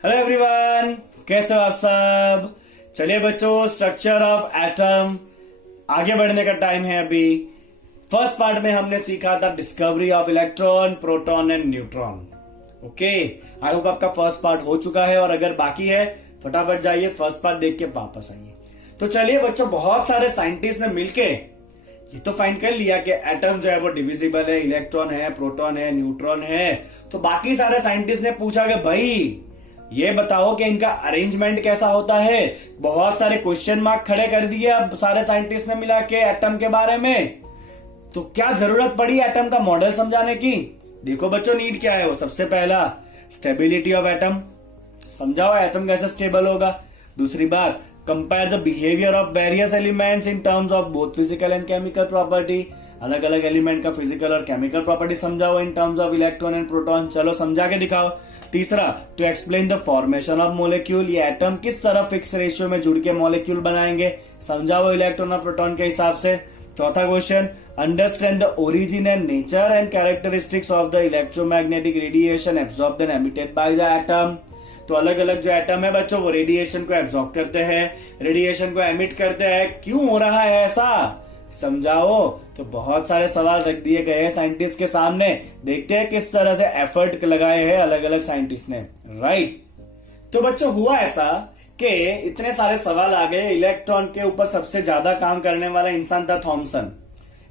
Hello everyone, कैसे हो आप सब। चलिए बच्चों, स्ट्रक्चर ऑफ एटम आगे बढ़ने का टाइम है अभी। फर्स्ट पार्ट में हमने सीखा था discovery of electron, proton and neutron. Okay, I hope आपका फर्स्ट पार्ट हो चुका है, और अगर बाकी है फटाफट जाइए फर्स्ट पार्ट देख के वापस आइए। तो चलिए बच्चों, बहुत सारे साइंटिस्ट ने मिलके ये तो फाइंड कर लिया कि एटम जो है वो डिविजिबल है, इलेक्ट्रॉन है, प्रोटॉन है, न्यूट्रॉन है। तो बाकी सारे साइंटिस्ट ने पूछा कि भाई ये बताओ कि इनका अरेंजमेंट कैसा होता है। बहुत सारे क्वेश्चन मार्क खड़े कर दिए अब सारे साइंटिस्ट ने मिला के एटम के बारे में। तो क्या जरूरत पड़ी एटम का मॉडल समझाने की। देखो बच्चों, नीड क्या है वो। सबसे पहला, स्टेबिलिटी ऑफ एटम, समझाओ एटम कैसे स्टेबल होगा। दूसरी बात, compare the behaviour of various elements in terms of both physical and chemical property. अलग अलग एलिमेंट का फिजिकल और केमिकल प्रॉपर्टी समझाओ in terms of electron and proton. चलो समझा के दिखाओ। तीसरा, to explain the formation of molecule, ये एटम किस तरह फिक्स रेशियो में जुड़ के मोलिक्यूल बनाएंगे, समझाओ इलेक्ट्रॉन और प्रोटॉन के हिसाब से। चौथा question, understand the origin and nature and characteristics of the electromagnetic radiation absorbed and emitted by the atom. तो अलग अलग जो एटम है बच्चों, वो रेडिएशन को एब्सॉर्ब करते हैं, रेडिएशन को एमिट करते हैं। क्यों हो रहा है ऐसा, समझाओ। तो बहुत सारे सवाल रख दिए गए हैं साइंटिस्ट के सामने। देखते हैं किस तरह से एफर्ट लगाए हैं अलग अलग साइंटिस्ट ने। राइट, तो बच्चों हुआ ऐसा कि इतने सारे सवाल आ गए। इलेक्ट्रॉन के ऊपर सबसे ज्यादा काम करने वाला इंसान था थॉमसन।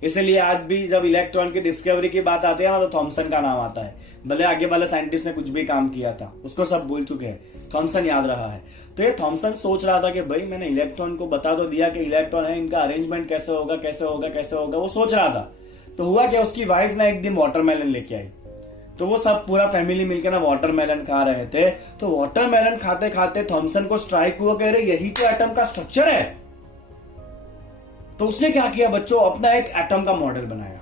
इसलिए आज भी जब इलेक्ट्रॉन की डिस्कवरी की बात आती है ना, तो थॉमसन का नाम आता है। भले आगे वाले साइंटिस्ट ने कुछ भी काम किया था, उसको सब भूल चुके हैं, थॉमसन याद रहा है। तो ये थॉमसन सोच रहा था कि भाई मैंने इलेक्ट्रॉन को बता तो दिया कि इलेक्ट्रॉन है, इनका अरेंजमेंट कैसे होगा कैसे होगा कैसे होगा, वो सोच रहा था। तो हुआ कि उसकी वाइफ ना एक दिन वाटरमेलन लेके आई। तो वो सब पूरा फैमिली मिलकर ना वाटरमेलन खा रहे थे। तो वाटरमेलन खाते खाते थॉमसन को स्ट्राइक हुआ, कह रहे यही तो एटम का स्ट्रक्चर है। तो उसने क्या किया बच्चों, अपना एक एटम का मॉडल बनाया,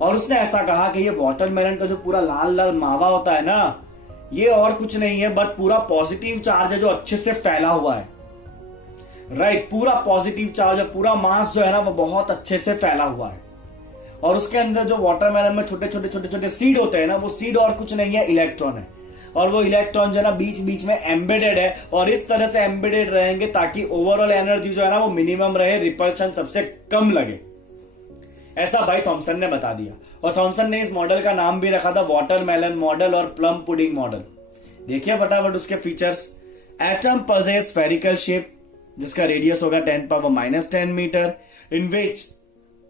और उसने ऐसा कहा कि ये वाटरमेलन का जो पूरा लाल लाल मावा होता है ना, ये और कुछ नहीं है बट पूरा पॉजिटिव चार्ज है जो अच्छे से फैला हुआ है। राइट, पूरा पॉजिटिव चार्ज है, पूरा मास जो है ना वो बहुत अच्छे से फैला हुआ है। और उसके अंदर जो वाटरमेलन में छोटे छोटे छोटे छोटे सीड होते हैं ना, वो सीड और कुछ नहीं है, इलेक्ट्रॉन है। और वो इलेक्ट्रॉन जो है ना बीच बीच में एम्बेडेड है, और इस तरह से एम्बेडेड रहेंगे ताकि ओवरऑल एनर्जी जो है ना वो मिनिमम रहे, रिपल्शन सबसे कम लगे। ऐसा भाई थॉमसन ने बता दिया। और थॉमसन ने इस मॉडल का नाम भी रखा था वाटरमेलन मॉडल और प्लम पुडिंग मॉडल। देखिए फटाफट उसके features. Atom possess spherical shape, जिसका रेडियस होगा 10⁻⁻10 मीटर, इन विच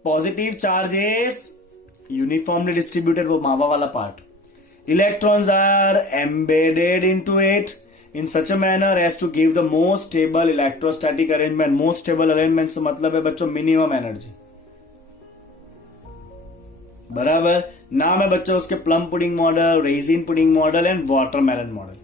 पॉजिटिव चार्जेस यूनिफॉर्मली डिस्ट्रीब्यूटेड, वो मावा वाला part. Electrons are embedded into it in such a manner as to give the most stable electrostatic arrangement. Most stable arrangement से मतलब है बच्चों minimum energy. बराबर, नाम है बच्चों उसके plum pudding model, resin pudding model and watermelon model.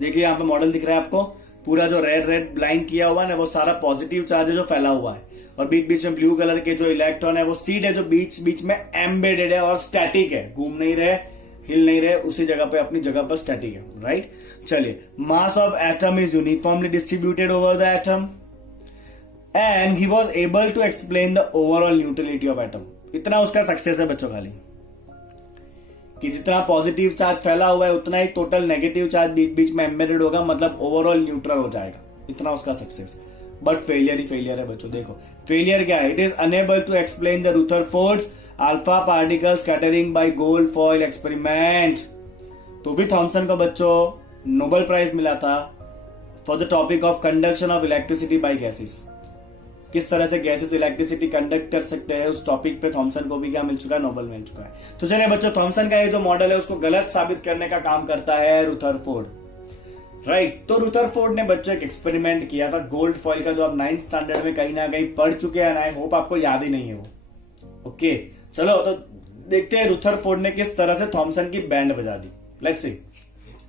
देखिए यहाँ पे मॉडल दिख रहा है आपको, पूरा जो रेड रेड लाइन किया हुआ है ना, वो सारा पॉजिटिव चार्ज है जो फैला हुआ है, और बीच बीच में ब्लू कलर के जो इलेक्ट्रॉन है वो सीड है जो बीच बीच में एम्बेडेड है और स्टैटिक है, घूम नहीं रहे, हिल नहीं रहे, उसी जगह पे अपनी जगह पर स्टैटिक है। राइट, चलिए, mass of atom is uniformly distributed over the atom and he was able to explain the overall neutrality of atom. इतना उसका सक्सेस है बच्चों खाली, कि जितना पॉजिटिव चार्ज फैला हुआ है उतना ही टोटल नेगेटिव चार्ज बीच बीच में एम्बेडेड होगा, मतलब ओवरऑल न्यूट्रल हो जाएगा। इतना उसका सक्सेस। बट फेलियर ही फेलियर है बच्चों। देखो फेलियर क्या है, it is unable to explain the Rutherford's alpha particle scattering by gold foil experiment. तो भी थॉमसन को बच्चों नोबेल प्राइज मिला था for the topic of conduction of electricity by gases. किस तरह से गैसेस इलेक्ट्रिसिटी कंडक्ट कर सकते हैं, उस टॉपिक पे थॉमसन को भी क्या मिल चुका है, नोबेल मिल चुका है। तो चलिए बच्चों, थॉमसन का ये जो मॉडल है उसको गलत साबित करने का काम करता है रुदरफोर्ड। राइट, तो रुदरफोर्ड ने बच्चों एक एक्सपेरिमेंट किया था गोल्ड फॉइल का, जो आप 9th स्टैंडर्ड में कहीं ना कहीं पढ़ चुके हैं, आई होप आपको याद ही नहीं है वो। ओके, चलो तो देखते हैं रुदरफोर्ड ने किस तरह से थॉमसन की बैंड बजा दी। Let's see.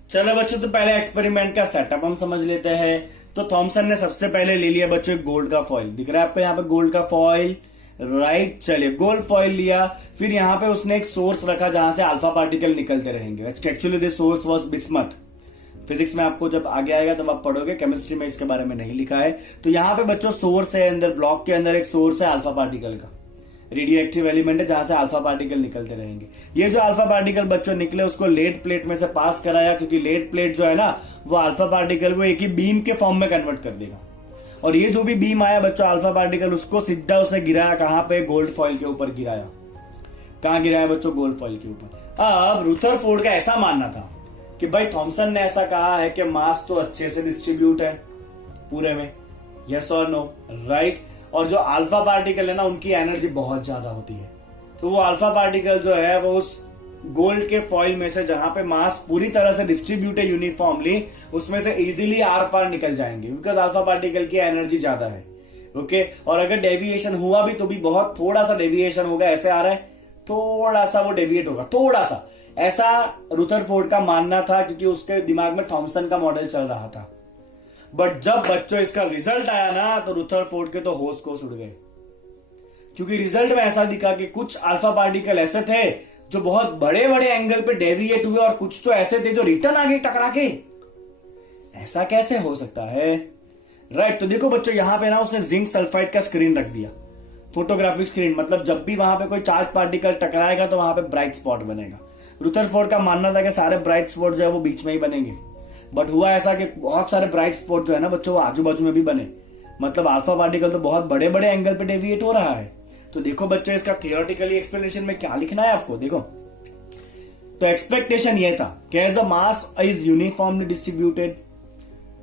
चलो बच्चों, तो पहले एक्सपेरिमेंट का सेटअप हम समझ लेते हैं। तो थॉमसन ने सबसे पहले ले लिया बच्चों एक गोल्ड का फॉइल, दिख रहा है आपको यहाँ पे गोल्ड का फॉइल। राइट, चलिए गोल्ड फॉइल लिया, फिर यहाँ पे उसने एक सोर्स रखा जहां से अल्फा पार्टिकल निकलते रहेंगे। Actually this source was bismuth. Physics में आपको जब आगे आएगा तब आप पढ़ोगे, केमिस्ट्री में इसके बारे में नहीं लिखा है। तो यहाँ पे बच्चों सोर्स है, अंदर ब्लॉक के अंदर एक सोर्स है अल्फा पार्टिकल का। रेडियो एक्टिव एलिमेंट है जहां से अल्फा पार्टिकल निकलते रहेंगे। ये जो अल्फा पार्टिकल बच्चों निकले उसको लेड प्लेट में से पास कराया, क्योंकि लेड प्लेट जो है ना वो अल्फा पार्टिकल को एक ही बीम के फॉर्म में कन्वर्ट कर देगा। और ये जो भी बीम आया बच्चों अल्फा पार्टिकल, उसको सीधा उसने गिराया कहां पे? गोल्ड फॉइल के ऊपर गिराया। कहां गिराया बच्चों? गोल्ड फॉइल के ऊपर। अब रुथरफोर्ड का ऐसा मानना था कि भाई थॉमसन ने ऐसा कहा है कि मास तो अच्छे से डिस्ट्रीब्यूट है पूरे में, यस और नो, राइट। और जो अल्फा पार्टिकल है ना उनकी एनर्जी बहुत ज्यादा होती है, तो वो अल्फा पार्टिकल जो है वो उस गोल्ड के फॉइल में से जहां पे मास पूरी तरह से डिस्ट्रीब्यूट है यूनिफॉर्मली, उसमें से इजीली आर पार निकल जाएंगे, बिकॉज अल्फा पार्टिकल की एनर्जी ज्यादा है। ओके, और अगर डेविएशन हुआ भी तो भी बहुत थोड़ा सा डेविएशन होगा, ऐसे आ रहा है थोड़ा सा वो डेविएट होगा, थोड़ा सा, ऐसा रुथरफोर्ड का मानना था, क्योंकि उसके दिमाग में थॉमसन का मॉडल चल रहा था। बट जब बच्चों इसका रिजल्ट आया ना तो रुथरफोर्ड के तो होश कोस उड़ गए, क्योंकि रिजल्ट में ऐसा दिखा कि कुछ अल्फा पार्टिकल ऐसे थे जो बहुत बड़े बड़े एंगल पे डेविएट हुए और कुछ तो ऐसे थे जो रिटर्न आ गए टकरा के। ऐसा कैसे हो सकता है, राइट। तो देखो बच्चों यहां पे ना उसने जिंक सल्फाइड का स्क्रीन रख दिया, फोटोग्राफिक स्क्रीन, मतलब जब भी वहां पे कोई चार्ज पार्टिकल टकराएगा तो वहां पे ब्राइट स्पॉट बनेगा। रुथरफोर्ड का मानना था कि सारे ब्राइट स्पॉट जो है वो बीच में ही बनेंगे, बट हुआ ऐसा कि बहुत सारे ब्राइट स्पॉट जो है ना बच्चों वो आजू बाजू में भी बने, मतलब अल्फा पार्टिकल तो बहुत बड़े बड़े एंगल पे डेविएट हो रहा है। तो देखो बच्चों इसका थियोरेटिकली एक्सप्लेनेशन में क्या लिखना है आपको, देखो। तो एक्सपेक्टेशन ये था कि as a mass is uniformly distributed,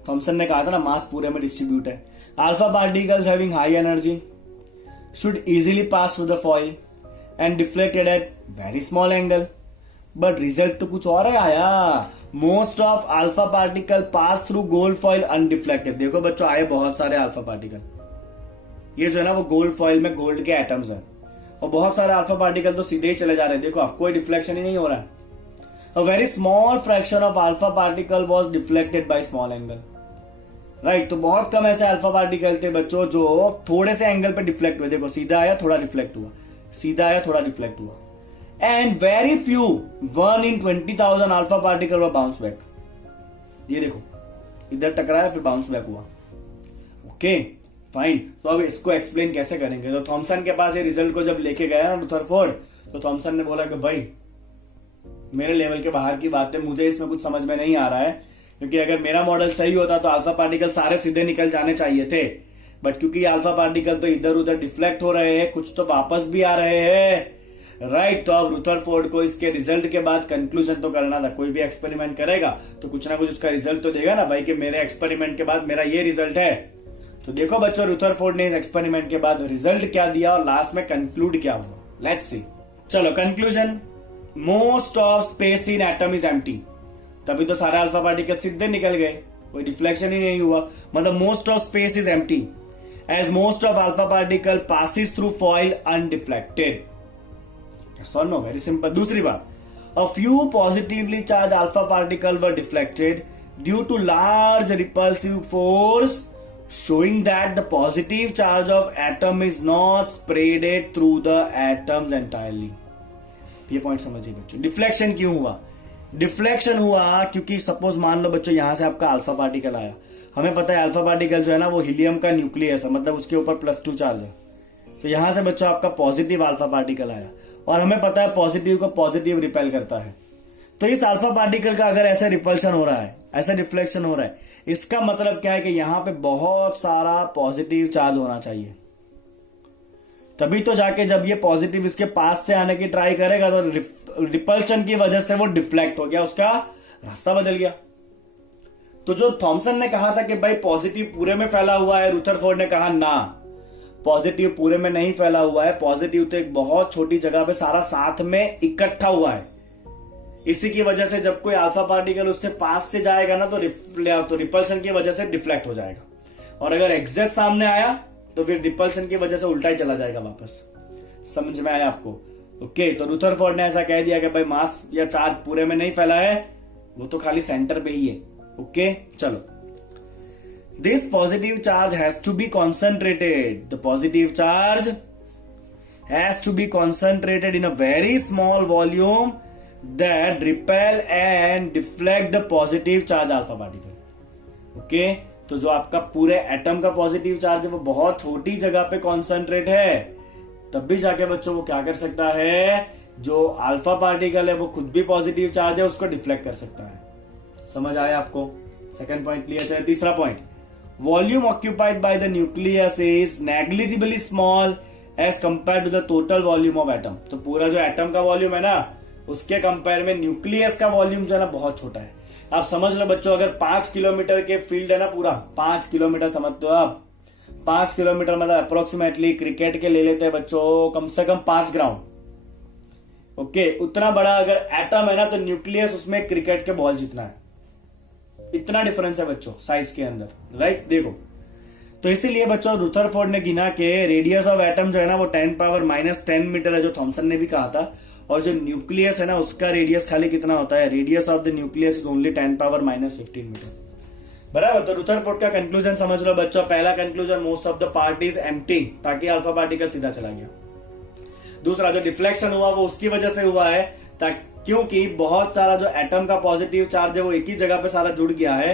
Thomson ने कहा था ना मास पूरे में डिस्ट्रीब्यूट है, alpha particles having high energy should easily pass through the foil and deflected at very small angle, but result तो कुछ और है आया। most of alpha particle pass through gold foil undeflected। देखो बच्चों आए बहुत सारे अल्फा पार्टिकल, ये जो है ना वो गोल्ड फॉइल में गोल्ड के एटम्स हैं, और बहुत सारे अल्फा पार्टिकल तो सीधे ही चले जा रहे हैं, देखो कोई डिफ्लेक्शन ही नहीं हो रहा है। a very small fraction of alpha particle was deflected by small angle, right. तो बहुत कम ऐसे अल्फा पार्टिकल थे बच्चों जो थोड़े से एंगल पे डिफ्लेक्ट हुए, देखो सीधा आया थोड़ा डिफ्लेक्ट हुआ, सीधा आया थोड़ा डिफ्लेक्ट हुआ, and very few 1 in 20,000 alpha particle were bounce back. ये देखो इधर टकराया फिर बाउंस बैक हुआ। ओके फाइन, तो अब इसको एक्सप्लेन कैसे करेंगे। तो थॉमसन के पास ये रिजल्ट को जब लेके गया ना रुथरफोर्ड, तो थॉमसन ने बोला कि भाई मेरे लेवल के बाहर की बात है, मुझे इसमें कुछ समझ में नहीं आ रहा है, क्योंकि अगर मेरा मॉडल सही होता तो अल्फा पार्टिकल सारे सीधे निकल जाने चाहिए थे, बट क्योंकि अल्फा पार्टिकल तो इधर उधर डिफ्लेक्ट हो रहे हैं, कुछ तो वापस भी आ रहे हैं, राइट। तो अब रुथरफोर्ड को इसके रिजल्ट के बाद कंक्लूजन तो करना था, कोई भी एक्सपेरिमेंट करेगा तो कुछ ना कुछ उसका रिजल्ट तो देगा ना भाई, कि मेरे एक्सपेरिमेंट के बाद मेरा ये रिजल्ट है। तो देखो बच्चों रुथरफोर्ड ने इस एक्सपेरिमेंट के बाद रिजल्ट क्या दिया और लास्ट में कंक्लूड क्या हुआ, लेट्स सी। चलो conclusion, most of space in atom is empty, तभी तो सारे अल्फा पार्टिकल सीधे निकल गए, कोई डिफ्लेक्शन ही नहीं हुआ, मतलब most of space is empty as most of alpha particle passes through foil undeflected. No, very simple. दूसरी बात, a few positively charge alpha particle were deflected due to large repulsive force showing that the positive charge of atom is not spreaded through the atoms entirely। ये point समझिए बच्चों, deflection क्यों हुआ? Deflection हुआ क्योंकि suppose मान लो बच्चों यहां से आपका अल्फा पार्टिकल आया, हमें पता है अल्फा पार्टिकल जो है ना वो हीलियम का न्यूक्लियस है, मतलब उसके ऊपर +2 चार्ज है। तो यहां से बच्चों आपका पॉजिटिव अल्फा पार्टिकल आया, और हमें पता है पॉजिटिव को पॉजिटिव रिपेल करता है। तो इस अल्फा पार्टिकल का अगर ऐसे रिपल्शन हो रहा है, ऐसा डिफ्लेक्शन हो रहा है, इसका मतलब क्या है कि यहां पे बहुत सारा पॉजिटिव चार्ज होना चाहिए, तभी तो जाके जब ये पॉजिटिव इसके पास से आने की ट्राई करेगा तो रिपल्शन की वजह से वो डिफ्लेक्ट हो गया, उसका रास्ता बदल गया। तो जो थॉमसन ने कहा था कि भाई पॉजिटिव पूरे में फैला हुआ है, रुथरफोर्ड ने कहा ना, पॉजिटिव पूरे में नहीं फैला हुआ है, पॉजिटिव तो एक बहुत छोटी जगह पे सारा साथ में इकट्ठा हुआ है। इसी की वजह से जब कोई अल्फा पार्टिकल उससे पास से जाएगा ना तो रिपल्शन की वजह से डिफ्लेक्ट हो जाएगा, और अगर एग्जैक्ट सामने आया तो फिर रिपल्शन की वजह से उल्टा ही चला जाएगा वापस। समझ में आया आपको? ओके, तो रुथरफोर्ड ने ऐसा कह दिया कि भाई मास या चार्ज पूरे में नहीं फैला है, वो तो खाली सेंटर पे ही है। ओके चलो, this positive charge has to be concentrated, the positive charge has to be concentrated in a very small volume that repel and deflect the positive charge alpha particle। Okay, तो जो आपका पूरे atom का positive charge है वो बहुत छोटी जगह पे कॉन्सेंट्रेट है, तब भी जाके बच्चों वो क्या कर सकता है, जो अल्फा पार्टिकल है वो खुद भी पॉजिटिव चार्ज है उसको डिफ्लेक्ट कर सकता है। समझ आया आपको? Second point clear. चलिए तीसरा पॉइंट, volume occupied by the nucleus is negligibly small as compare to the total volume of atom. तो पूरा जो एटम का वॉल्यूम है ना, उसके कंपेयर में न्यूक्लियस का वॉल्यूम जो है ना बहुत छोटा है। आप समझ लो बच्चों, अगर 5 किलोमीटर के फील्ड है ना, पूरा 5 किलोमीटर समझते हो आप, 5 किलोमीटर मतलब अप्रोक्सीमेटली क्रिकेट के ले लेते हैं बच्चों कम से कम 5 ग्राउंड। ओके, उतना बड़ा अगर एटम है ना, तो न्यूक्लियस उसमें क्रिकेट के बॉल जितना है। इतना डिफरेंस है बच्चों साइज के अंदर, राइट? देखो, तो इसीलिए बच्चों रुथरफोर्ड ने गिना के रेडियस ऑफ एटम जो है ना वो 10⁻⁻10 मीटर है, जो थॉमसन ने भी कहा था। और जो न्यूक्लियस है ना उसका रेडियस खाली कितना होता है, radius of the nucleus is only 10⁻⁻15 metre. बराबर? तो रुथरफोर्ड का कंक्लूजन समझ लो बच्चों। पहला conclusion, most of the part is empty, ताकि अल्फा पार्टिकल सीधा चला गया। दूसरा, जो डिफ्लेक्शन हुआ वो उसकी वजह से हुआ है क्योंकि बहुत सारा जो एटम का पॉजिटिव चार्ज है वो एक ही जगह पे सारा जुड़ गया है।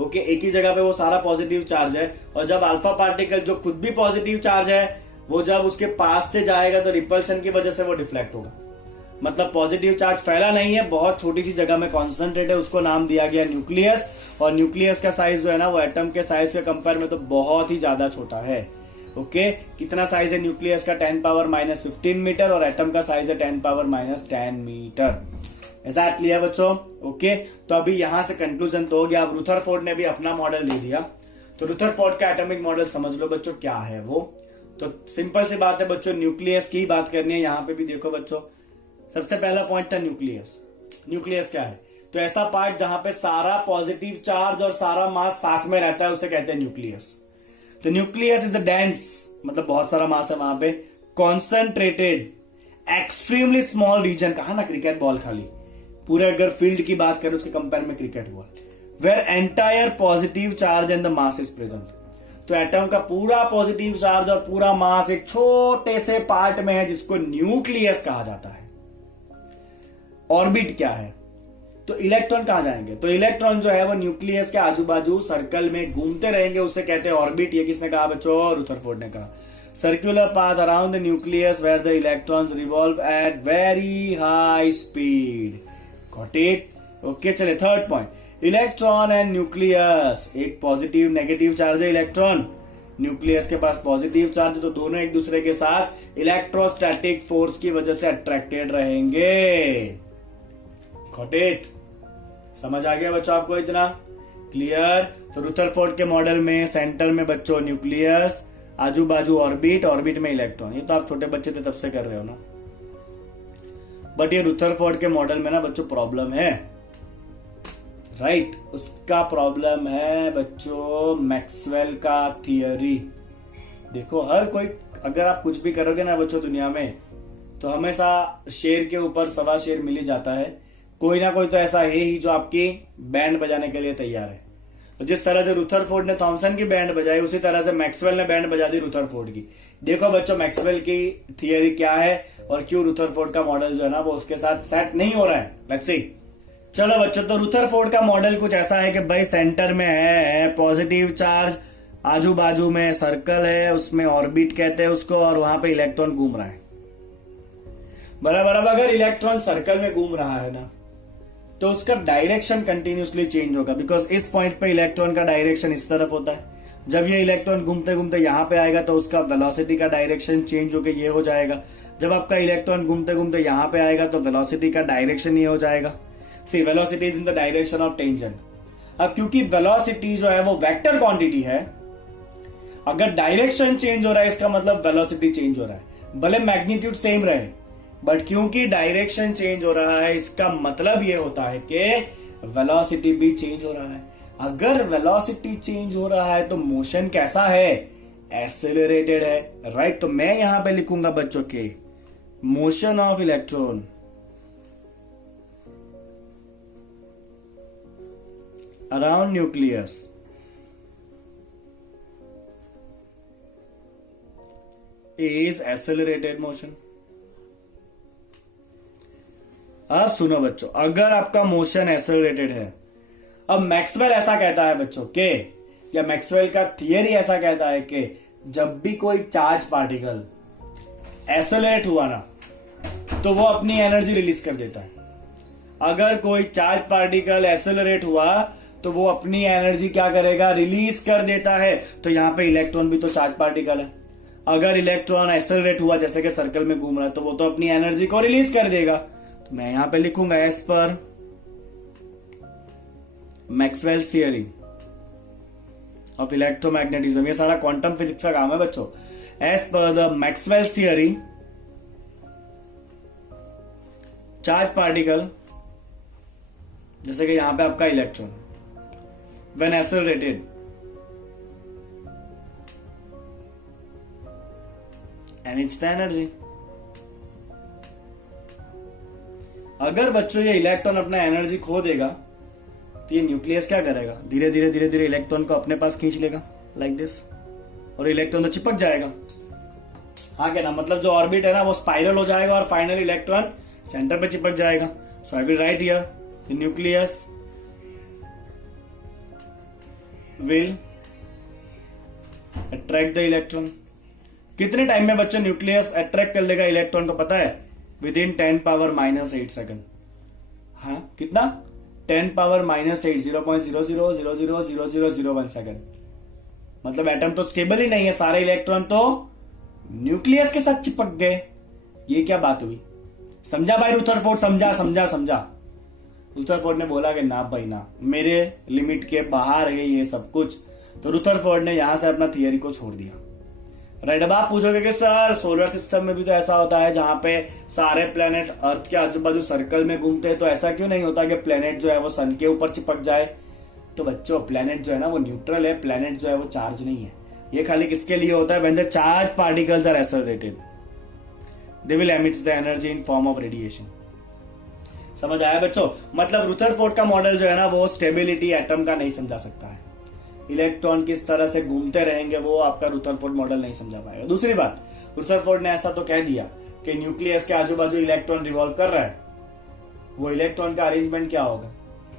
ओके, एक ही जगह पे वो सारा पॉजिटिव चार्ज है, और जब अल्फा पार्टिकल जो खुद भी पॉजिटिव चार्ज है वो जब उसके पास से जाएगा तो रिपल्शन की वजह से वो डिफ्लेक्ट होगा। मतलब पॉजिटिव चार्ज फैला नहीं है, बहुत छोटी सी जगह में कॉन्सेंट्रेट है, उसको नाम दिया गया न्यूक्लियस। और न्यूक्लियस का साइज जो है ना वो एटम के साइज के कंपेयर में तो बहुत ही ज्यादा छोटा है। ओके, कितना साइज है न्यूक्लियस का? 10⁻⁻15 मीटर, और एटम का साइज है 10⁻⁻10 मीटर। ऐसा क्लियर बच्चों? ओके, तो अभी यहां से कंक्लूजन तो हो गया। अब रुथरफोर्ड ने भी अपना मॉडल दे दिया, तो रुथरफोर्ड का एटॉमिक मॉडल समझ लो बच्चों क्या है वो। तो सिंपल सी बात है बच्चों, न्यूक्लियस की बात करनी है। यहां पे भी देखो बच्चों, सबसे पहला पॉइंट था न्यूक्लियस। न्यूक्लियस क्या है? तो ऐसा पार्ट जहां पे सारा पॉजिटिव चार्ज और सारा मास साथ में रहता है उसे कहते हैं न्यूक्लियस। तो न्यूक्लियस इज अ डेंस, मतलब बहुत सारा मास है वहां पे, कॉन्सेंट्रेटेड एक्सट्रीमली स्मॉल रीजन। कहा ना क्रिकेट बॉल खाली, पूरे अगर फील्ड की बात करें उसके कंपेयर में cricket ball, where entire positive charge and the mass is present. तो एटम का पूरा पॉजिटिव चार्ज और पूरा मास एक छोटे से पार्ट में है जिसको न्यूक्लियस कहा जाता है। ऑर्बिट क्या है? तो इलेक्ट्रॉन कहां जाएंगे? तो इलेक्ट्रॉन जो है वो न्यूक्लियस के आजू बाजू सर्कल में घूमते रहेंगे, उसे कहते हैं ऑर्बिट। ये किसने कहा बच्चों? रुथरफोर्ड ने कहा। Circular path around the nucleus where the electrons revolve at very high speed. Got it? Okay, चले third point, electron and nucleus. एक पॉजिटिव नेगेटिव चार्ज है इलेक्ट्रॉन, न्यूक्लियस के पास पॉजिटिव चार्ज है, तो दोनों एक दूसरे के साथ इलेक्ट्रोस्टैटिक फोर्स की वजह से अट्रैक्टेड रहेंगे। Got it? समझ आ गया बच्चों आपको इतना? क्लियर? तो रुथरफोर्ड के मॉडल में सेंटर में बच्चों न्यूक्लियस, आजू बाजू ऑर्बिट, ऑर्बिट में इलेक्ट्रॉन। ये तो आप छोटे बच्चे थे तब से कर रहे हो ना। बट ये रुथरफोर्ड के मॉडल में ना बच्चों प्रॉब्लम है, राइट? उसका प्रॉब्लम है बच्चों मैक्सवेल का थियरी। देखो, हर कोई अगर आप कुछ भी करोगे ना बच्चों दुनिया में, तो हमेशा शेर के ऊपर सवा शेर मिल ही जाता है। कोई ना कोई तो ऐसा है ही जो आपकी बैंड बजाने के लिए तैयार है। तो जिस तरह से रुथरफोर्ड ने थॉमसन की बैंड बजाई, उसी तरह से मैक्सवेल ने बैंड बजा दी रुथरफोर्ड की। देखो बच्चों मैक्सवेल की थियरी क्या है और क्यों रुथरफोर्ड का मॉडल जो है ना वो उसके साथ सेट नहीं हो रहा है। Let's see. चलो बच्चों, तो रुथरफोर्ड का मॉडल कुछ ऐसा है कि भाई सेंटर में है पॉजिटिव चार्ज, आजू बाजू में सर्कल है, उसमें ऑर्बिट कहते हैं उसको, और वहां पे इलेक्ट्रॉन घूम रहा है। बराबर? अब अगर इलेक्ट्रॉन सर्कल में घूम रहा है ना, तो उसका डायरेक्शन कंटिन्यूसली चेंज होगा, बिकॉज इस पॉइंट पे इलेक्ट्रॉन का डायरेक्शन इस तरफ होता है। जब ये इलेक्ट्रॉन घूमते घूमते यहां पे आएगा तो उसका वेलोसिटी का डायरेक्शन चेंज होकर ये हो जाएगा। जब आपका इलेक्ट्रॉन घूमते घूमते यहां पे आएगा तो वेलोसिटी का डायरेक्शन ये हो जाएगा। See, velocity is in the direction of tangent. अब क्योंकि वेलोसिटी जो है वो वेक्टर क्वांटिटी है, अगर डायरेक्शन चेंज हो रहा है इसका मतलब वेलोसिटी चेंज हो रहा है, भले मैग्नीट्यूड सेम रहे, बट क्योंकि डायरेक्शन चेंज हो रहा है इसका मतलब ये होता है कि वेलोसिटी भी चेंज हो रहा है। अगर वेलोसिटी चेंज हो रहा है तो मोशन कैसा है? एक्सेलरेटेड है, राइट? तो मैं यहां पे लिखूंगा बच्चों के motion of electron around nucleus is accelerated motion. अब सुनो बच्चों, अगर आपका मोशन एक्सेलरेटेड है, अब मैक्सवेल ऐसा कहता है बच्चों के, या मैक्सवेल का थियरी ऐसा कहता है कि जब भी कोई चार्ज पार्टिकल एसेलरेट हुआ ना तो वो अपनी एनर्जी रिलीज कर देता है। अगर कोई चार्ज पार्टिकल एसेलरेट हुआ तो वो अपनी एनर्जी क्या करेगा, रिलीज कर देता है। तो यहां पे इलेक्ट्रॉन भी तो चार्ज पार्टिकल है। अगर इलेक्ट्रॉन एसेलरेट हुआ जैसे कि सर्कल में घूम रहा है तो वो तो अपनी एनर्जी को रिलीज कर देगा। तो मैं यहां पे लिखूंगा as per Maxwell's theory of electromagnetism. ये सारा क्वांटम फिजिक्स का काम है बच्चों। As per the Maxwell's theory, charge particle जैसे कि यहां पे आपका electron when accelerated emits the energy। अगर बच्चों ये इलेक्ट्रॉन अपना एनर्जी खो देगा तो ये न्यूक्लियस क्या करेगा, धीरे धीरे धीरे धीरे इलेक्ट्रॉन को अपने पास खींच लेगा लाइक दिस, और इलेक्ट्रॉन तो चिपक जाएगा। हाँ क्या ना, मतलब जो ऑर्बिट है ना वो स्पाइरल हो जाएगा और फाइनली इलेक्ट्रॉन सेंटर पे चिपक जाएगा। So I will write here the nucleus will attract the electron. कितने टाइम में बच्चों न्यूक्लियस अट्रैक्ट कर लेगा इलेक्ट्रॉन को पता है? With in 10⁻⁸ second. हाँ कितना? 10⁻⁸ 0.00000001 सेकंड। मतलब एटम तो स्टेबल ही नहीं है, सारे इलेक्ट्रॉन तो न्यूक्लियस के साथ चिपक गए। ये क्या बात हुई? समझा भाई रुदरफोर्ड? समझा। रुदरफोर्ड ने बोला कि ना भाई ना, मेरे लिमिट के बाहर है ये सब कुछ। तो रुदरफोर्ड ने यहां से अपना थियरी को छोड़ दिया। राइट, अब आप पूछोगे कि सर सोलर सिस्टम में भी तो ऐसा होता है जहां पे सारे प्लेनेट अर्थ के आजू बाजू सर्कल में घूमते हैं, तो ऐसा क्यों नहीं होता कि प्लेनेट जो है वो सन के ऊपर चिपक जाए? तो बच्चों प्लेनेट जो है ना वो न्यूट्रल है, प्लेनेट जो है वो चार्ज नहीं है। ये खाली किसके लिए होता है? When the charge particles are accelerated they will emits the energy in form of radiation. समझ आया बच्चों? मतलब रुदरफोर्ड का मॉडल जो है ना वो स्टेबिलिटी एटम का नहीं समझा सकता है। इलेक्ट्रॉन किस तरह से घूमते रहेंगे वो आपका रुदरफोर्ड मॉडल नहीं समझा पाएगा। दूसरी बात, रुदरफोर्ड ने ऐसा तो कह दिया कि न्यूक्लियस के आजू बाजू इलेक्ट्रॉन रिवॉल्व कर रहा है, वो इलेक्ट्रॉन का अरेंजमेंट क्या होगा,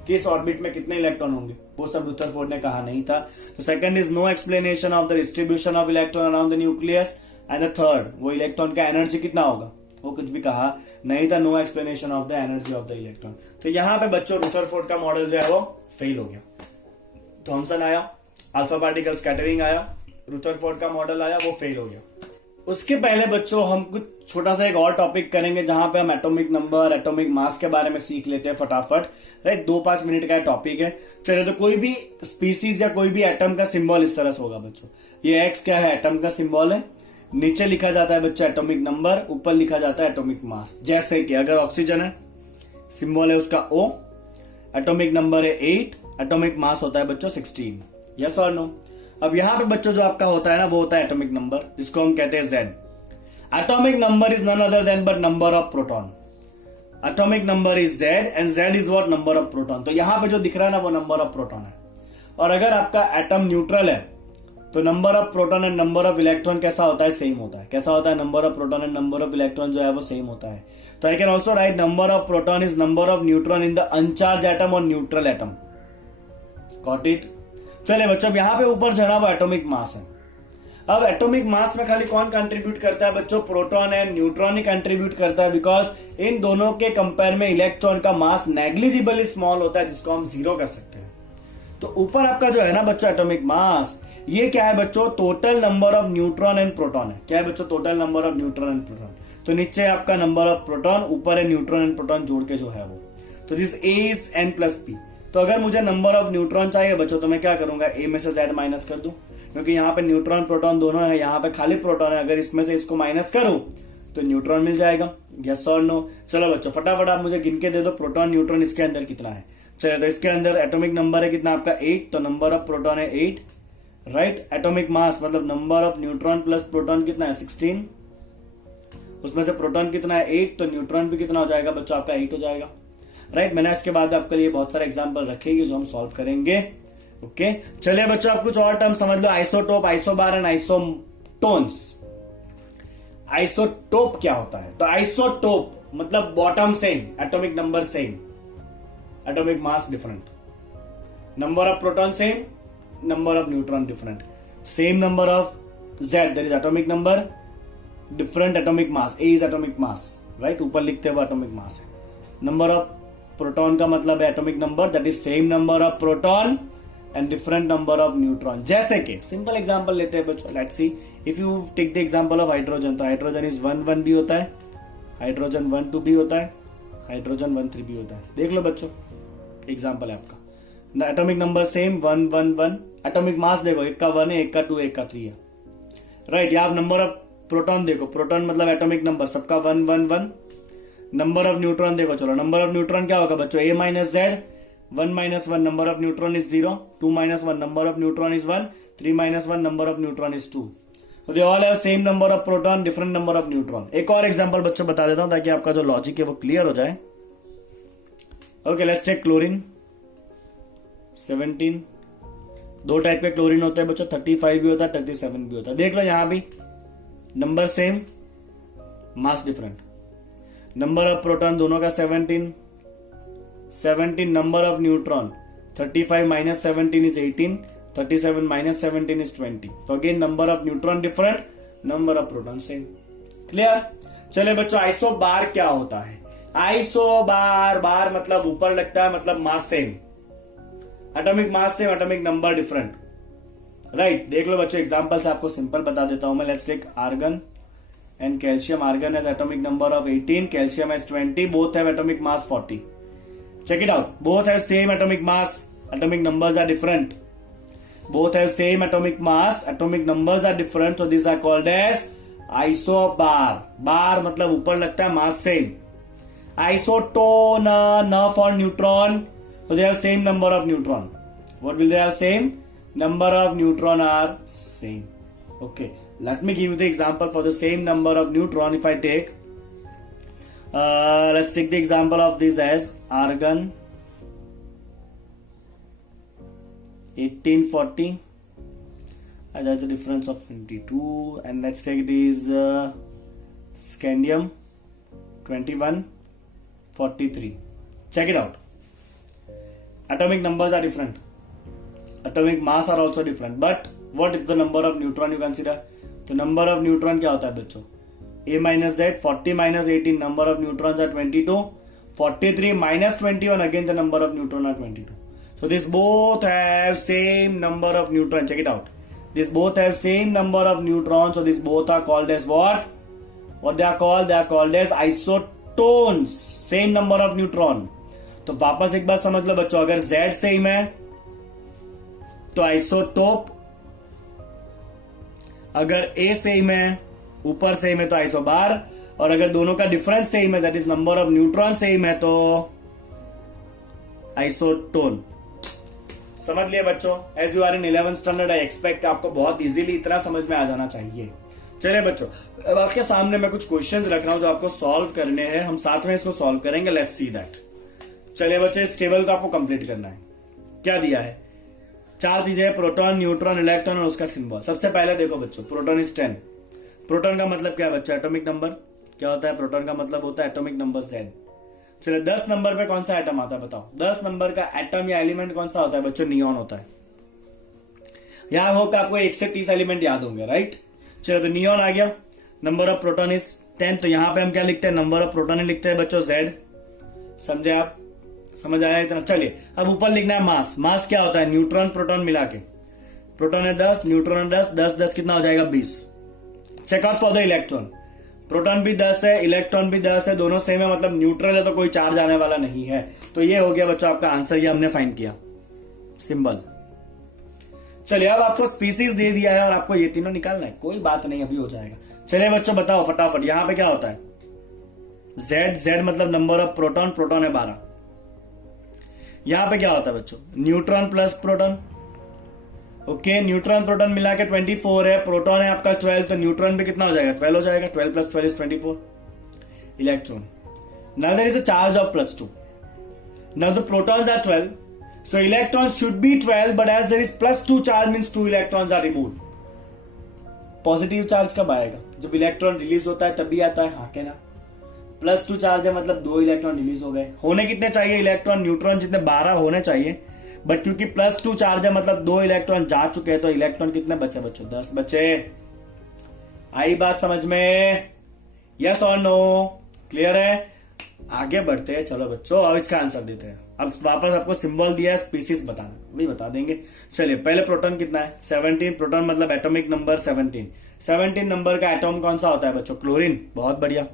किस ऑर्बिट में कितने इलेक्ट्रॉन होंगे, वो सब रुदरफोर्ड ने कहा नहीं था। तो second is no explanation of the distribution of electron around the nucleus. And the third, वो इलेक्ट्रॉन का एनर्जी कितना होगा वो कुछ भी कहा नहीं था। No explanation of the energy of the electron. तो यहां पे बच्चों रुदरफोर्ड का मॉडल जो है वो फेल हो गया। थॉमसन आया, अल्फा पार्टिकल स्कैटरिंग आया, रुदरफोर्ड का मॉडल आया, वो फेल हो गया। उसके पहले बच्चों हम कुछ छोटा सा एक और टॉपिक करेंगे जहां पे हम एटॉमिक नंबर, एटॉमिक मास के बारे में सीख लेते हैं फटाफट। राइट, 2-5 मिनट का टॉपिक है। चलिए, तो कोई भी स्पीसीज या कोई भी एटम का सिंबल इस तरह से होगा बच्चों। ये एक्स क्या है? एटम का सिंबल है। नीचे लिखा जाता है बच्चों एटॉमिक नंबर, ऊपर लिखा जाता है एटॉमिक मास। जैसे कि अगर ऑक्सीजन है, सिंबल है उसका O, एटॉमिक नंबर है 8, एटॉमिक मास होता है बच्चों 16। यस और नो? अब यहां पे बच्चों जो आपका होता है ना वो होता है एटॉमिक नंबर, जिसको हम कहते हैं Z। Atomic number is none other than but number of proton. Atomic number is Z and Z is what? Number of proton. तो यहां पे जो दिख रहा है ना वो नंबर ऑफ प्रोटॉन है। और अगर आपका एटम न्यूट्रल है तो number of proton and number of electron कैसा होता है? सेम होता है। कैसा होता है? Number of proton and number of electron जो है वो सेम होता है। तो I can also right number of proton is number of neutron in the अनचार्ज atom और न्यूट्रल एटम। Got it? चलिए बच्चों, अब यहां पे ऊपर जो है ना वो एटॉमिक मास है। अब एटॉमिक मास में खाली कौन कंट्रीब्यूट करता है बच्चों? Proton and neutron he contribute करता है, बिकॉज इन दोनों के कंपेयर में इलेक्ट्रॉन का मास नेग्लिजिबली स्मॉल होता है, जिसको हम 0 कर सकते हैं। तो ऊपर आपका जो है ना बच्चों एटॉमिक मास, ये क्या है बच्चों? Total number of neutron and proton है। क्या है बच्चों? Total number of neutron and proton. तो नीचे आपका नंबर ऑफ प्रोटॉन, ऊपर है न्यूट्रॉन एंड प्रोटॉन जोड़ के जो है वो। तो दिस A इज N+P। तो अगर मुझे नंबर ऑफ न्यूट्रॉन चाहिए बच्चों तो मैं क्या करूंगा? A में से Z माइनस कर दूं, क्योंकि यहाँ पे न्यूट्रॉन प्रोटॉन दोनों है, यहाँ पे खाली प्रोटॉन है। अगर इसमें से इसको माइनस करूं तो न्यूट्रॉन मिल जाएगा। यस और नो? चलो बच्चों फटाफट आप मुझे गिन के दे दो प्रोटॉन न्यूट्रॉन इसके अंदर कितना है। चलिए, तो इसके अंदर एटॉमिक नंबर है कितना आपका? 8। तो नंबर ऑफ प्रोटॉन है 8। राइट, एटॉमिक मास मतलब number of neutron plus proton कितना है? 16। उसमें से प्रोटॉन कितना है? 8। तो न्यूट्रॉन भी कितना हो जाएगा बच्चों? आपका 8 हो जाएगा। राइट, मैंने इसके बाद आपके लिए बहुत सारे एग्जांपल रखेंगे जो हम सॉल्व करेंगे। ओके, चलिए बच्चों आप कुछ और टर्म समझ लो। Isotope, isobar and isotones. Isotope क्या होता है? तो आइसोटोप मतलब bottom same, atomic number same, atomic mass different, number of proton same, number of neutron different, same number of Z, there is atomic number, different atomic mass, A is atomic mass, right, ऊपर लिखते हुए atomic mass है। Number of proton का मतलब है atomic number, that is same number of proton and different number of neutron. जैसे कि simple example लेते हैं बच्चों, let's see if you take the example of hydrogen, तो हाइड्रोजन इज 1 भी होता है, हाइड्रोजन 1 2 भी होता है, हाइड्रोजन 1 3 भी होता है। देख लो बच्चों, एग्जांपल है आपका, the atomic number same 1 1 1, atomic mass देखो, एक का 1 है, एक का 2, एक का 3 है, राइट। यहाँ नंबर ऑफ प्रोटॉन देखो, प्रोटॉन मतलब एटॉमिक नंबर, सबका 1 1 1। नंबर ऑफ न्यूट्रॉन देखो, चलो नंबर ऑफ न्यूट्रॉन क्या होगा बच्चों, a minus Z, 1 minus 1 number of neutron is 0, 2 minus 1 number of neutron is 1, 3 minus 1 number of neutron is 2। तो they all have same number of proton, different number of neutron. एक और example बच्चों बता देता हूं ताकि आपका जो लॉजिक है वो क्लियर हो जाए। Okay, let's take chlorine 17। दो टाइप के क्लोरीन होते हैं बच्चों, 35 भी होता है, 37 भी होता है। देख लो यहां भी number same, mass different. Number of proton दोनों का 17, 17 number of neutron, 35 minus 17 is 18, 37 minus 17 is 20। तो again number of neutron different, number of proton same. Clear? चले बच्चों, आइसो बार क्या होता है? आइसो बार, बार मतलब ऊपर लगता है, मतलब mass same, atomic mass same, atomic number different, right. देख लो बच्चों, एग्जांपल से आपको सिंपल बता देता हूं मैं। Let's take argon and calcium. Argon has atomic number of 18, calcium has 20, both have atomic mass 40। Check it out, both have same atomic mass, atomic numbers are different. Both have same atomic mass, atomic numbers are different, so these are called as isobar। बार मतलब ऊपर लगता है, mass same. Isotone, N for neutron, so they have same number of neutron. What will they have? Same number of neutron are same. Okay, let me give you the example for the same number of neutron. If I take let's take the example of this as argon 1840, and that's a difference of 22, and let's take this scandium 2143. check it out, atomic numbers are different, atomic mass are also different, but what is the number of neutron you consider? तो number of neutron क्या होता है बच्चों, a minus z, 40 minus 18, number of neutrons are 22, 43 minus 21, again the number of neutron are 22. So this both have same number of neutron. Check it out, this both have same number of neutrons, so this both are called as what they are called? They are called as isotones, same number of neutron. तो वापस एक बात समझ लो बच्चों, अगर Z same है तो आइसोटोप, अगर A सेम है, ऊपर सेम है तो आइसोबार, और अगर दोनों का डिफरेंस सेम है, that is number of neutron same है, तो आइसोटोन। समझ लिया बच्चों? As you are in 11th standard, I expect आपको बहुत इजीली इतना समझ में आ जाना चाहिए। चलिए बच्चों, अब आपके सामने मैं कुछ क्वेश्चंस रख रहा हूं जो आपको सॉल्व करने हैं, हम साथ में इसको सॉल्व करेंगे। Let's see that. चलिए बच्चे, इस टेबल को आपको कंप्लीट करना है। क्या दिया है? 4 चीजें, प्रोटॉन, न्यूट्रॉन, इलेक्ट्रॉन और उसका सिंबल। सबसे पहले देखो बच्चों, प्रोटॉन इज 10। प्रोटॉन का मतलब क्या है बच्चों? Atomic number. क्या होता है? प्रोटॉन का मतलब होता है एटॉमिक नंबर Z। चलिए 10 नंबर पे कौन सा एटम आता है बताओ? 10 नंबर का एटम या एलिमेंट कौन सा होता है बच्चों? नियॉन होता है। यहां होप आपको 1 से 30 एलिमेंट याद होंगे, राइट। चलो तो नियॉन आ गया। नंबर ऑफ प्रोटॉन इज 10, तो यहां पे हम क्या लिखते हैं? नंबर ऑफ प्रोटॉन ही लिखते हैं बच्चों, Z। समझे आप? समझ आया इतना? चलिए अब ऊपर लिखना है मास। मास क्या होता है? न्यूट्रॉन प्रोटॉन मिला के। प्रोटॉन है 10, न्यूट्रॉन है 10, 10 10 कितना हो जाएगा? 20। Check out for the electron. Proton भी 10 है, इलेक्ट्रॉन भी 10 है, दोनों सेम है, मतलब न्यूट्रल है, तो कोई चार्ज आने वाला नहीं है। तो ये हो गया बच्चों आपका आंसर, ये हमने फाइंड किया, सिंबल। चलिए अब आपको स्पीसीज दे दिया है और आपको ये तीनों निकालना है, कोई बात नहीं, अभी हो जाएगा। चलिए बच्चों बताओ फटाफट, यहां पे क्या होता है? Z मतलब नंबर ऑफ प्रोटॉन, प्रोटॉन है 12। यहां पे क्या होता है बच्चों? Neutron plus proton. Okay, neutron proton मिला के 24 है, प्रोटॉन है आपका 12, तो न्यूट्रॉन भी कितना हो जाएगा? 12 हो जाएगा। 12 plus 12 is 24। Electron, now there is a charge of +2। Now the protons are 12, so electrons should be 12, but as there is +2 charge means 2 electrons are removed. Positive charge कब आएगा? जब इलेक्ट्रॉन रिलीज होता है तभी आता है, हाँ के ना? +2 चार्ज है मतलब 2 इलेक्ट्रॉन रिलीज हो गए। होने कितने चाहिए इलेक्ट्रॉन? न्यूट्रॉन जितने 12 होने चाहिए, बट क्योंकि +2 चार्ज है मतलब 2 इलेक्ट्रॉन जा चुके हैं, तो इलेक्ट्रॉन कितने बचे बच्चों? 10 बचे। आई बात समझ में? यस और नो? क्लियर है? आगे बढ़ते हैं चलो बच्चों, अब इसका आंसर देते हैं। अब वापस आपको सिंबल दिया है, स्पीसीज बताना, वही बता देंगे। चलिए पहले प्रोटॉन कितना है? 17। प्रोटॉन मतलब एटॉमिक नंबर 17। 17 नंबर का एटॉम कौन सा होता है बच्चों? क्लोरीन। बहुत बढ़िया।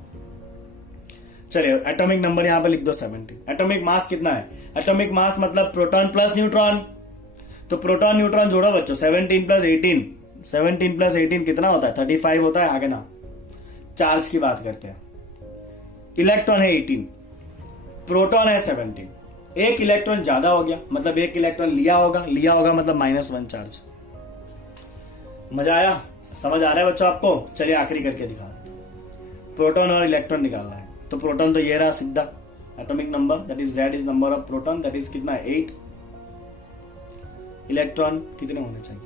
चलिए एटॉमिक नंबर यहां पे लिख दो 17। एटॉमिक मास कितना है? एटॉमिक मास मतलब प्रोटॉन प्लस न्यूट्रॉन। तो प्रोटॉन न्यूट्रॉन जोड़ो बच्चों, 17 प्लस 18। 17 प्लस 18 कितना होता है? 35 होता है। आगे ना चार्ज की बात करते हैं। इलेक्ट्रॉन है 18, प्रोटॉन है 17। एक इलेक्ट्रॉन ज्यादा हो गया, मतलब एक इलेक्ट्रॉन लिया होगा मतलब -1 चार्ज। मजा आया? समझ आ रहा है बच्चों आपको? चलिए आखिरी करके दिखा। प्रोटॉन और इलेक्ट्रॉन निकालना है। तो प्रोटॉन तो ये रहा सीधा, atomic number that is Z is number of proton, that is कितना? 8। इलेक्ट्रॉन कितने होने चाहिए?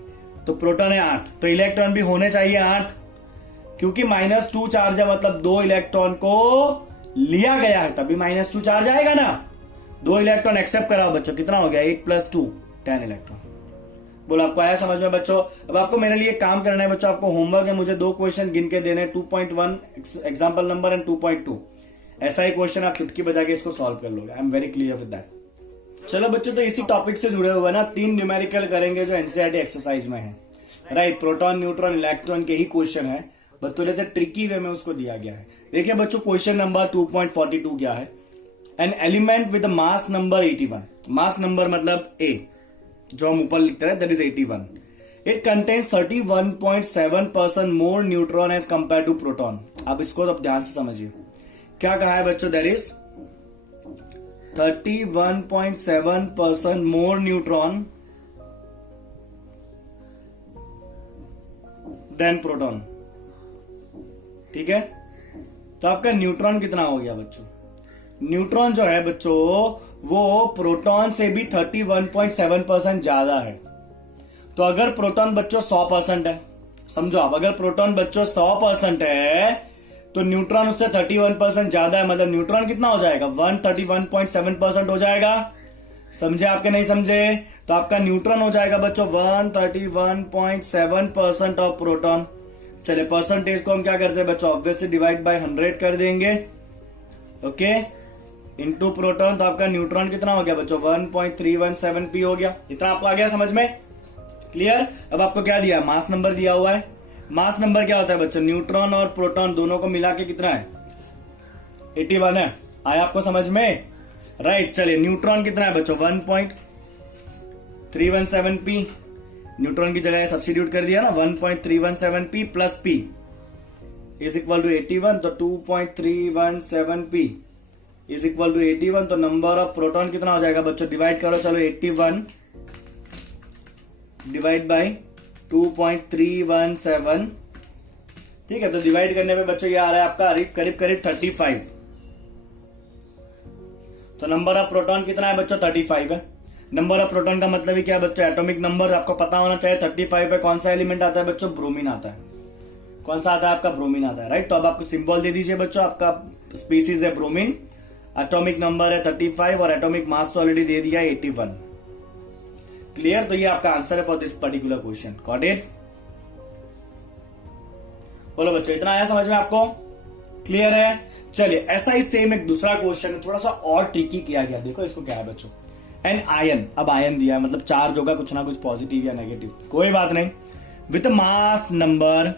तो प्रोटॉन है 8, तो इलेक्ट्रॉन भी होने चाहिए 8, क्योंकि -2 चार्ज है, मतलब 2 इलेक्ट्रॉन को लिया गया है तभी -2 चार्ज आएगा ना। 2 इलेक्ट्रॉन एक्सेप्ट कराओ बच्चों, कितना हो गया? 8 + 2 10 इलेक्ट्रॉन। बोलो आपको आया समझ में बच्चों? अब आपको मेरे लिए काम करना है बच्चों, आपको होमवर्क है, मुझे 2 क्वेश्चन गिन के देने, 2.1 एग्जाम्पल नंबर एंड 2.2। ऐसा ही क्वेश्चन आप चुटकी बजा के इसको सॉल्व कर लोगे। I am very clear with that. चलो बच्चों, तो इसी टॉपिक से जुड़े हुए ना 3 न्यूमेरिकल करेंगे जो एनसीईआरटी एक्सरसाइज में है। राइट, प्रोटॉन न्यूट्रॉन इलेक्ट्रॉन के ही क्वेश्चन है, बट थोड़े से ट्रिकी वे में उसको दिया गया है। देखिए बच्चों, क्वेश्चन नंबर 2.42 क्या है? An element with mass number 81। Mass number मतलब A, जो हम ऊपर लिखते हैं, that is 81। It contains 31.7% more neutron as compare to proton. आप इसको अब ध्यान से समझिए, क्या कहा है बच्चों? That is 31.7% more neutron than proton. ठीक है, तो आपका न्यूट्रॉन कितना हो गया बच्चों? न्यूट्रॉन जो है बच्चों वो प्रोटॉन से भी 31.7% ज्यादा है। तो अगर प्रोटॉन बच्चों 100% है, समझो आप, अगर प्रोटॉन बच्चों 100% है तो न्यूट्रॉन उससे 31% ज्यादा है, मतलब न्यूट्रॉन कितना हो जाएगा? 131.7% हो जाएगा। समझे आपके? नहीं समझे? तो आपका न्यूट्रॉन हो जाएगा बच्चों 131.7% ऑफ प्रोटॉन। चलिए परसेंटेज को हम क्या करते हैं बच्चों? ऑब्वियसली डिवाइड बाय 100 कर देंगे, ओके, इनटू प्रोटॉन। तो आपका न्यूट्रॉन कितना हो गया बच्चों? 1.317p हो गया। इतना आपको आ गया समझ में? क्लियर? अब आपको क्या दिया? मास नंबर दिया हुआ है। मास नंबर क्या होता है बच्चों? न्यूट्रॉन और प्रोटॉन दोनों को मिला के कितना है? 81 है। आया आपको समझ में? राइट, चलिए न्यूट्रॉन कितना है बच्चों? 1.317p। न्यूट्रॉन की जगह सब्स्टिट्यूट कर दिया ना, 1.317p plus p is equal to 81। तो 2.317p इज इक्वल टू 81। तो नंबर ऑफ प्रोटॉन कितना हो जाएगा बच्चों? डिवाइड करो, चलो 81 डिवाइड बाय 2.317। ठीक है, तो डिवाइड करने पे बच्चों ये आ रहा है आपका करीब करीब 35। तो नंबर ऑफ प्रोटॉन कितना है बच्चों? 35 है। नंबर ऑफ प्रोटॉन का मतलब ही क्या है बच्चों? एटॉमिक नंबर आपको पता होना चाहिए। 35 पे कौन सा एलिमेंट आता है बच्चों? ब्रोमीन आता है। कौन सा आता है आपका? ब्रोमीन आता है। राइट, तो अब आपको सिंबल दे दीजिए बच्चों, आपका स्पीसीज है ब्रोमीन, एटॉमिक नंबर है 35 और एटॉमिक मास तो ऑलरेडी दे दिया 81। क्लियर? तो ये आपका आंसर है for this particular question. Got it? बोलो बच्चों, इतना आया समझ में आपको? क्लियर है? चलिए ऐसा ही सेम एक दूसरा क्वेश्चन है, थोड़ा सा और ट्रिकी किया गया। देखो इसको क्या है बच्चों? एन आयन, अब आयन दिया है मतलब चार्ज होगा कुछ ना कुछ पॉजिटिव या नेगेटिव, कोई बात नहीं, with mass number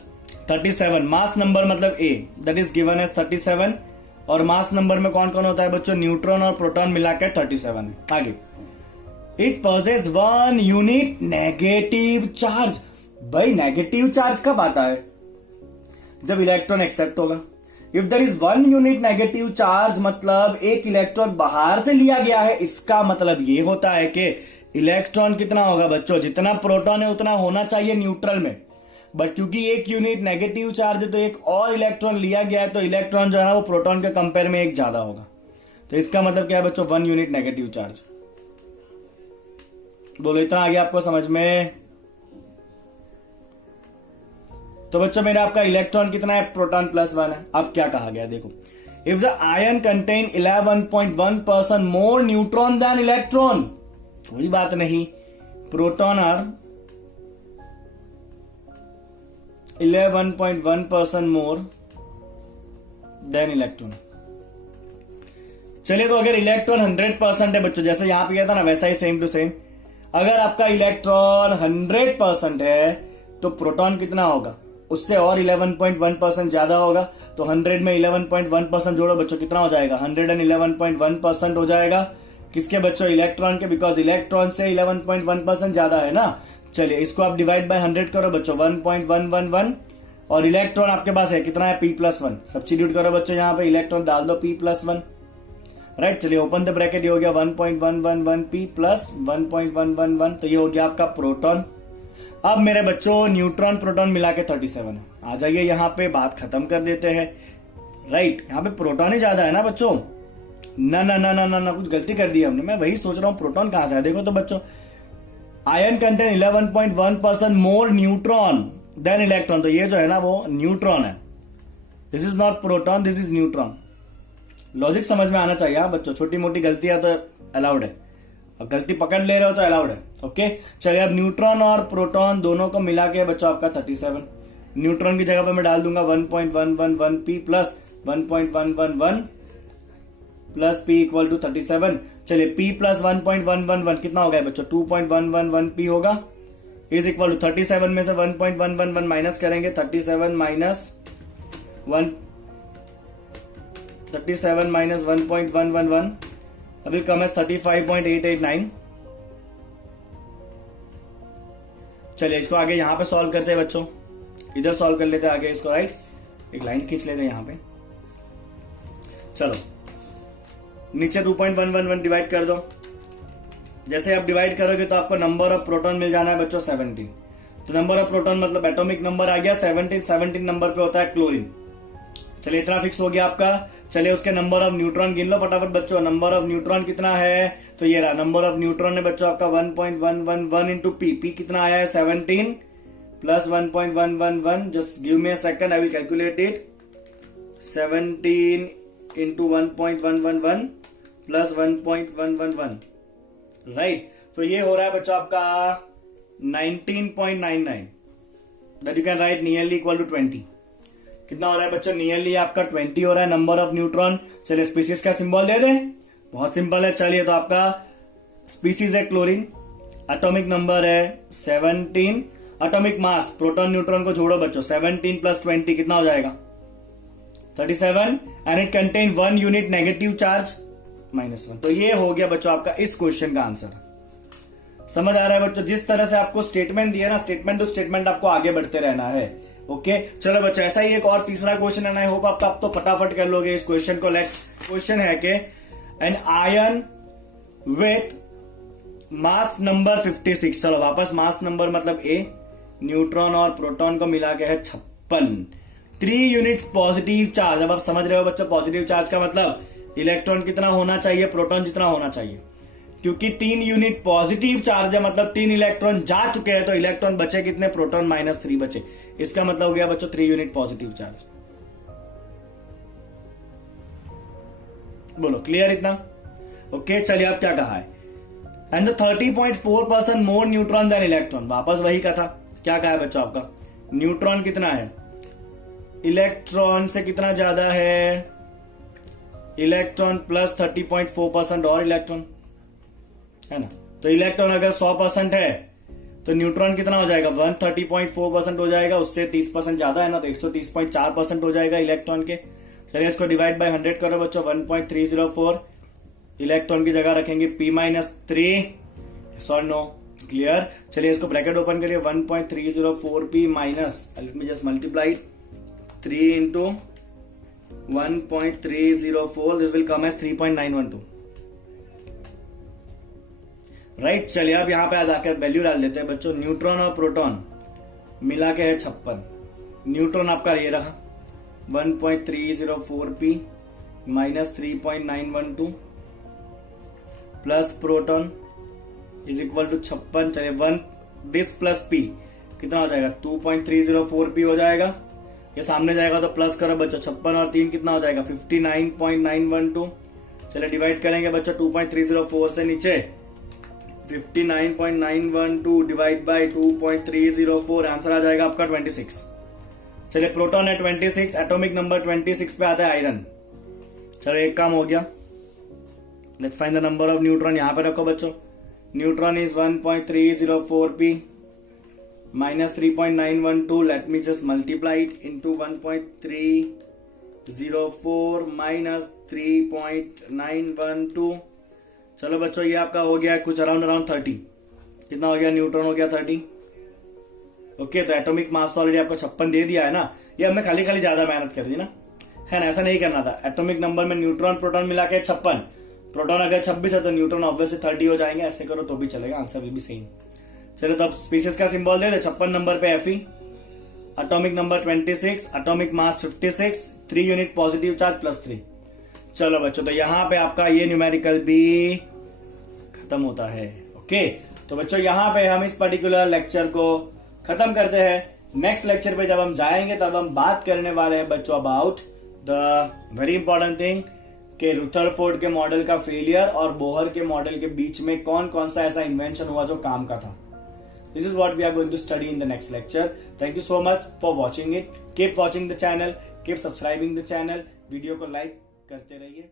37। Mass number मतलब A, that is given as 37। और मास नंबर में कौन कौन होता है बच्चों? न्यूट्रॉन और प्रोटॉन मिलाकर 37 है। आगे, it possess 1 unit negative charge. भाई नेगेटिव चार्ज कब आता है? जब इलेक्ट्रॉन एक्सेप्ट होगा। If there is 1 unit negative charge मतलब एक इलेक्ट्रॉन बाहर से लिया गया है, इसका मतलब ये होता है कि इलेक्ट्रॉन कितना होगा बच्चों? जितना प्रोटॉन है उतना होना चाहिए न्यूट्रल में, बट क्योंकि 1 यूनिट नेगेटिव चार्ज है तो एक और इलेक्ट्रॉन लिया गया है, तो इलेक्ट्रॉन जो है वो प्रोटॉन के कंपेयर में 1 ज्यादा होगा। तो इसका मतलब क्या है बच्चों? 1 यूनिट नेगेटिव चार्ज। बोलो इतना आ गया आपको समझ में? तो बच्चों मेरा आपका इलेक्ट्रॉन कितना है? प्रोटॉन +1 है। अब क्या कहा गया देखो, if the ion contain 11.1% more neutron than electron, कोई बात नहीं, proton are 11.1% more than electron. चलिए, तो अगर इलेक्ट्रॉन 100% है बच्चों, जैसे यहां पे किया था ना, वैसा ही सेम टू सेम, अगर आपका इलेक्ट्रॉन 100% है तो प्रोटॉन कितना होगा, उससे और 11.1% ज्यादा होगा। तो 100 में 11.1% जोड़ो बच्चों, कितना हो जाएगा, 111.1% हो जाएगा। किसके बच्चों, इलेक्ट्रॉन के, बिकॉज इलेक्ट्रॉन से 11.1% ज्यादा है ना। चलिए, इसको आप डिवाइड बाय 100 करो बच्चों, 1.111, और इलेक्ट्रॉन आपके पास है कितना है, P+1। सब्स्टिट्यूट करो बच्चों, यहाँ पे इलेक्ट्रॉन डाल दो P+1, राइट। चलिए, ओपन द ब्रैकेट, ये हो गया 1.111 P प्लस 1.111, तो ये हो गया आपका प्रोटॉन। अब मेरे बच्चों न्यूट्रॉन प्रोटॉन मिला के 37 है। आ जाइए, यहाँ पे बात खत्म कर देते हैं, राइट। यहाँ पे प्रोटॉन ही ज्यादा है ना बच्चों, ना ना ना ना ना ना, कुछ गलती कर दी हमने। मैं वही सोच रहा हूँ प्रोटॉन कहां से है। देखो तो बच्चों, ion contain 11.1% more neutron than electron, तो ये जो है ना वो न्यूट्रॉन है। This is not proton, this is neutron. Logic समझ में आना चाहिए हाँ बच्चों, छोटी मोटी गलतियां तो अलाउड है, अब गलती पकड़ ले रहे हो तो अलाउड है, ओके। चलिए, अब न्यूट्रॉन और प्रोटॉन दोनों को मिला के बच्चों आपका 37। न्यूट्रॉन की जगह पे मैं डाल दूंगा 1.111 P plus 1.111 plus P equal to 37। चलिए, P प्लस 1.111 कितना हो गया बच्चों, 2.111 P होगा, इज इक्वल टू 37 में से 1.111 माइनस करेंगे, 37 माइनस 1.111 will come as 35.889। चलिए, इसको आगे यहां पे सॉल्व करते हैं बच्चों, इधर सॉल्व कर लेते हैं आगे इसको, राइट। एक लाइन खींच लेते हैं यहां पे। चलो, नीचे 2.111 डिवाइड कर दो। जैसे आप डिवाइड करोगे तो आपको नंबर ऑफ प्रोटॉन मिल जाना है बच्चों 17। तो नंबर ऑफ प्रोटॉन मतलब एटॉमिक नंबर आ गया 17। 17 नंबर पे होता है क्लोरीन। चलिए, इतना फिक्स हो गया आपका। चलिए, उसके नंबर ऑफ न्यूट्रॉन गिन लो फटाफट बच्चों। नंबर ऑफ न्यूट्रॉन कितना है, तो ये रहा नंबर ऑफ न्यूट्रॉन है बच्चों आपका 1.111 इंटू पी। पी कितना आया है, 17 plus 1.111। Just give me a second, I will calculate it. 17 into 1.111 plus 1.111, right. तो ये हो रहा है बच्चों आपका 19.99, that you can write nearly equal to 20। कितना हो रहा है बच्चों, नियरली आपका 20 हो रहा है नंबर ऑफ न्यूट्रॉन। चलिए, स्पीसीज का सिंबल दे दें, बहुत सिंपल है। चलिए, तो आपका स्पीसीज है क्लोरीन, एटॉमिक नंबर है 17, एटॉमिक मास प्रोटॉन न्यूट्रॉन को जोड़ो बच्चों, 17 प्लस 20 कितना हो जाएगा, 37, and it contain 1 unit negative charge -1। तो ये हो गया बच्चों आपका इस क्वेश्चन का आंसर। समझ आ रहा है बच्चों, जिस तरह से आपको स्टेटमेंट दिया ना, स्टेटमेंट टू स्टेटमेंट आपको आगे बढ़ते रहना है, ओके। चलो बच्चों, ऐसा ही एक और तीसरा क्वेश्चन है, आई होप आप तो फटाफट कर लोगे इस क्वेश्चन को। नेक्स्ट क्वेश्चन है कि an ion with mass number 56, चलो वापस मास नंबर मतलब ए, न्यूट्रॉन और प्रोटॉन को मिला के है 56, 3 यूनिट्स पॉजिटिव चार्ज। अब आप समझ रहे हो बच्चों, पॉजिटिव चार्ज का मतलब इलेक्ट्रॉन कितना होना चाहिए, प्रोटॉन जितना होना चाहिए, क्योंकि 3 यूनिट पॉजिटिव चार्ज है, मतलब 3 इलेक्ट्रॉन जा चुके हैं, तो इलेक्ट्रॉन बचे कितने, प्रोटॉन -3 बचे। इसका मतलब हो गया बच्चों 3 यूनिट पॉजिटिव चार्ज। बोलो क्लियर इतना, ओके। चलिए, अब क्या कहा है, and the 30.4% more neutron than electron. वापस वही का था, क्या कहा है बच्चों आपका, न्यूट्रॉन कितना है, इलेक्ट्रॉन से कितना ज्यादा है, इलेक्ट्रॉन प्लस 30.4% और इलेक्ट्रॉन है ना। तो इलेक्ट्रॉन अगर 100% है तो न्यूट्रॉन कितना हो जाएगा, 130.4% हो जाएगा, उससे 30% ज्यादा है ना, तो 130.4% हो जाएगा इलेक्ट्रॉन के। चलिए, इसको डिवाइड बाय 100 करो बच्चों, 1.304 इलेक्ट्रॉन की जगह रखेंगे P-3, सॉरी नो, क्लियर। चलिए, इसको ब्रैकेट ओपन करिए, 1.304 P minus, let me just multiply 3 into 1.304, this will come as 3.912, right. चलिए, अब यहां पे आकर वैल्यू डाल देते हैं बच्चों। न्यूट्रॉन और प्रोटॉन मिला के है 56, न्यूट्रॉन आपका ये रहा 1.304 P minus 3.912 plus proton is equal to 56। चलिए, 1 दिस प्लस P कितना हो जाएगा, 2.304 P हो जाएगा। ये सामने जाएगा तो प्लस करो बच्चों, 56 और 3 कितना हो जाएगा, 59.912। चलिए, डिवाइड करेंगे बच्चों 2.304 से नीचे, 59.912 डिवाइड बाई 2.304, आंसर आ जाएगा आपका 26। चलिए प्रोटॉन है 26, एटॉमिक नंबर 26 पे आता है आयरन। चलो एक काम हो गया। Let's find the number of neutron. यहां पे रखो बच्चों, neutron is 1.304p minus 3.912. Let me just multiply it into 1.304 minus 3.912. चलो बच्चों ये आपका हो गया कुछ अराउंड 30। कितना हो गया? न्यूट्रॉन हो गया 30। ओके, तो एटॉमिक मास तो ऑलरेडी आपको 56 दे दिया है ना। ये हमने खाली ज्यादा मेहनत कर दी ना, है ना? ऐसा नहीं करना था। एटॉमिक नंबर में न्यूट्रॉन प्रोटॉन मिला के 56, प्रोटॉन अगर 26 है तो न्यूट्रॉन ऑब्वियसली 30 हो जाएंगे। ऐसे करो तो भी चलेगा, आंसर विल बी सेम। चलो तो अब स्पीसीज का सिंबल दे दे। 56 नंबर पे Fe, atomic number 26, atomic mass 56, 3 unit positive charge +3। चलो बच्चों, तो यहां पे आपका ये न्यूमेरिकल भी खत्म होता है। ओके, तो बच्चों यहां पे हम इस पर्टिकुलर लेक्चर को खत्म करते हैं। नेक्स्ट लेक्चर पे जब हम जाएंगे तब हम बात करने वाले हैं बच्चों about the very important thing कि रुदरफोर्ड के मॉडल का फेलियर और बोहर के मॉडल के बीच में कौन कौन सा ऐसा इन्वेंशन हुआ जो काम का था। This is what we are going to study in the next lecture. Thank you so much for watching it. Keep watching the channel. Keep subscribing the channel. Video को लाइक करते रहिए।